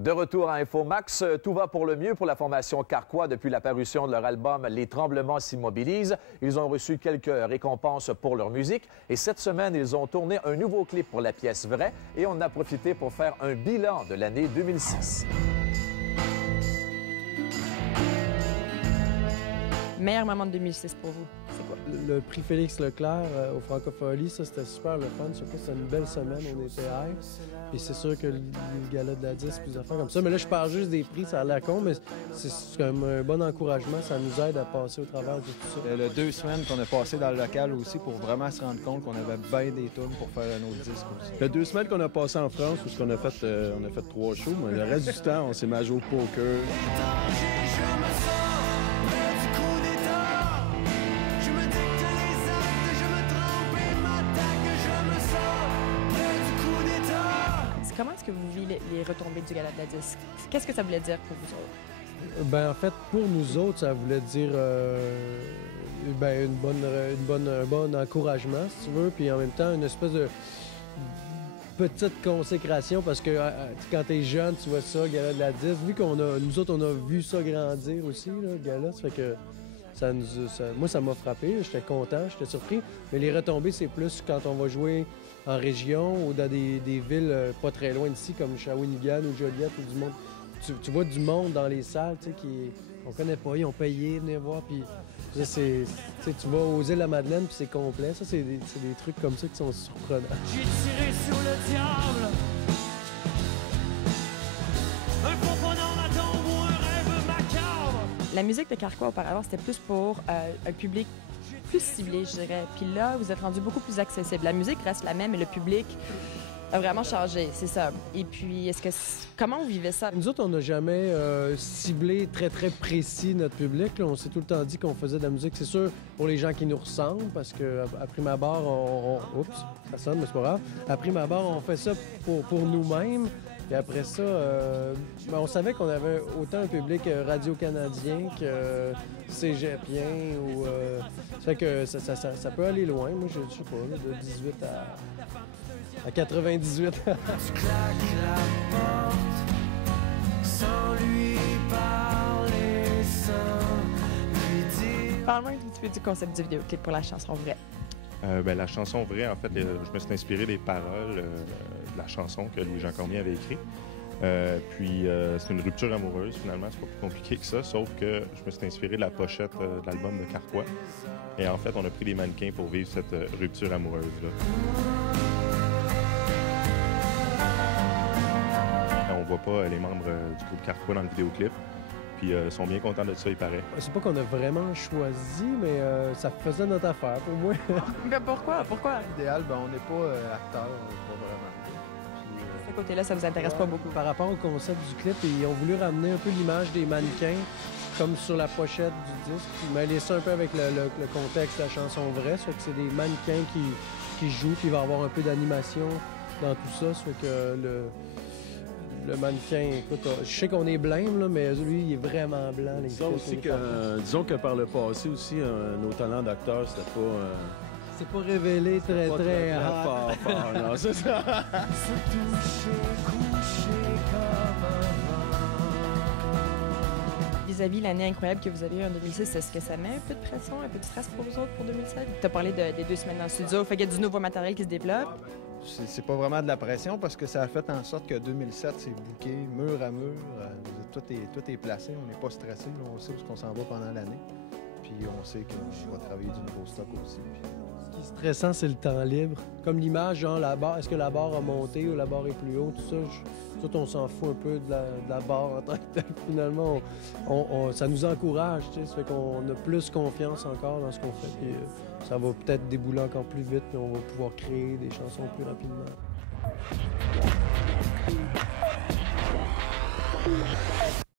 De retour à Infomax, tout va pour le mieux pour la formation Carquois depuis la parution de leur album Les Tremblements s'immobilisent. Ils ont reçu quelques récompenses pour leur musique et cette semaine, ils ont tourné un nouveau clip pour la pièce Vrai et on a profité pour faire un bilan de l'année 2006. Meilleur moment de 2006 pour vous, c'est quoi? Le prix Félix Leclerc au Francophonie, ça c'était super le fun. Surtout c'était une belle semaine, on était high. Et c'est sûr que le gala de la disque, puis des affaires comme ça. Mais là, je parle juste des prix, ça a l'air con, mais c'est quand même un bon encouragement. Ça nous aide à passer au travers de tout ça. Le 2 semaines qu'on a passé dans le local aussi pour vraiment se rendre compte qu'on avait bien des tunes pour faire un autre disque aussi. Le 2 semaines qu'on a passé en France, où on a fait 3 shows, mais le reste du temps, on s'est mis à jouer au poker. Comment est-ce que vous vivez les retombées du gala de la disque? Qu'est-ce que ça voulait dire pour vous autres? Ben, en fait, pour nous autres, ça voulait dire un bon encouragement, si tu veux, puis en même temps, une espèce de petite consécration, parce que quand t'es jeune, tu vois ça, gala de la disque, vu nous autres, on a vu ça grandir aussi, là, le gala, ça fait que moi, ça m'a frappé, j'étais content, j'étais surpris, mais les retombées, c'est plus quand on va jouer en région ou dans des villes pas très loin d'ici, comme Shawinigan ou Joliette ou du monde. Tu vois du monde dans les salles, tu sais, qu'on connaît pas, ils ont payé, venez voir, puis tu vas aux Îles-de-la-Madeleine, puis c'est complet. Ça, c'est des trucs comme ça qui sont surprenants. J'ai tiré sur le diable, un fond attend ou un rêve macabre. La musique de Carquois, auparavant, c'était plus pour un public plus ciblé, je dirais. Puis là, vous êtes rendu beaucoup plus accessible. La musique reste la même, mais le public a vraiment changé, c'est ça. Et puis, comment vous vivez ça? Nous autres, on n'a jamais ciblé très, très précis notre public. Là. On s'est tout le temps dit qu'on faisait de la musique, c'est sûr, pour les gens qui nous ressemblent, parce qu'à prime abord, oups, ça sonne, mais c'est pas grave. À prime abord, on fait ça pour nous-mêmes. Et après ça, on savait qu'on avait autant un public radio-canadien que cégepien ou... ça fait que ça peut aller loin. Moi, je sais pas, là, de 18 à 98. Tu claques la porte sans lui parler, sans lui dire... Parle-moi un petit peu du concept du vidéoclip pour la chanson Vrai. La chanson Vraie, en fait, je me suis inspiré des paroles de la chanson que Louis-Jean Cormier avait écrite. C'est une rupture amoureuse, finalement, c'est pas plus compliqué que ça, sauf que je me suis inspiré de la pochette de l'album de Carquois. Et en fait, on a pris des mannequins pour vivre cette rupture amoureuse-là. On voit pas les membres du groupe Carquois dans le vidéoclip. Puis ils sont bien contents de ça, il paraît. C'est pas qu'on a vraiment choisi, mais ça faisait notre affaire pour moi. Mais pourquoi? L'idéal, on n'est pas acteur, pas vraiment. Ce côté-là, ça vous intéresse pas beaucoup? Par rapport au concept du clip, ils ont voulu ramener un peu l'image des mannequins, comme sur la pochette du disque, puis mêler ça un peu avec le contexte de la chanson Vraie, soit que c'est des mannequins qui jouent, puis il va y avoir un peu d'animation dans tout ça, soit que le mannequin, écoute, je sais qu'on est blême, là, mais lui, il est vraiment blanc. Disons que par le passé aussi, nos talents d'acteurs, c'était pas... c'est pas révélé très fort, non, c'est ça. Se toucher, coucher comme avant. Vis-à-vis l'année incroyable que vous avez eue en 2006, est-ce que ça met un peu de pression, un peu de stress pour vous autres pour 2007? Tu as parlé des 2 semaines dans le studio, fait qu'il y a du nouveau matériel qui se développe. C'est pas vraiment de la pression parce que ça a fait en sorte que 2007, c'est booké mur à mur. Tout est placé, on n'est pas stressé, on sait où on s'en va pendant l'année. Puis on sait qu'on va travailler du nouveau stock aussi. Ce qui est stressant, c'est le temps libre. Comme l'image, genre la barre, est-ce que la barre a monté ou la barre est plus haute, tout ça. Tout, on s'en fout un peu de la barre en tant que telle. Finalement, ça nous encourage, tu sais, ça fait qu'on a plus confiance encore dans ce qu'on fait. Puis, ça va peut-être débouler encore plus vite, puis on va pouvoir créer des chansons plus rapidement.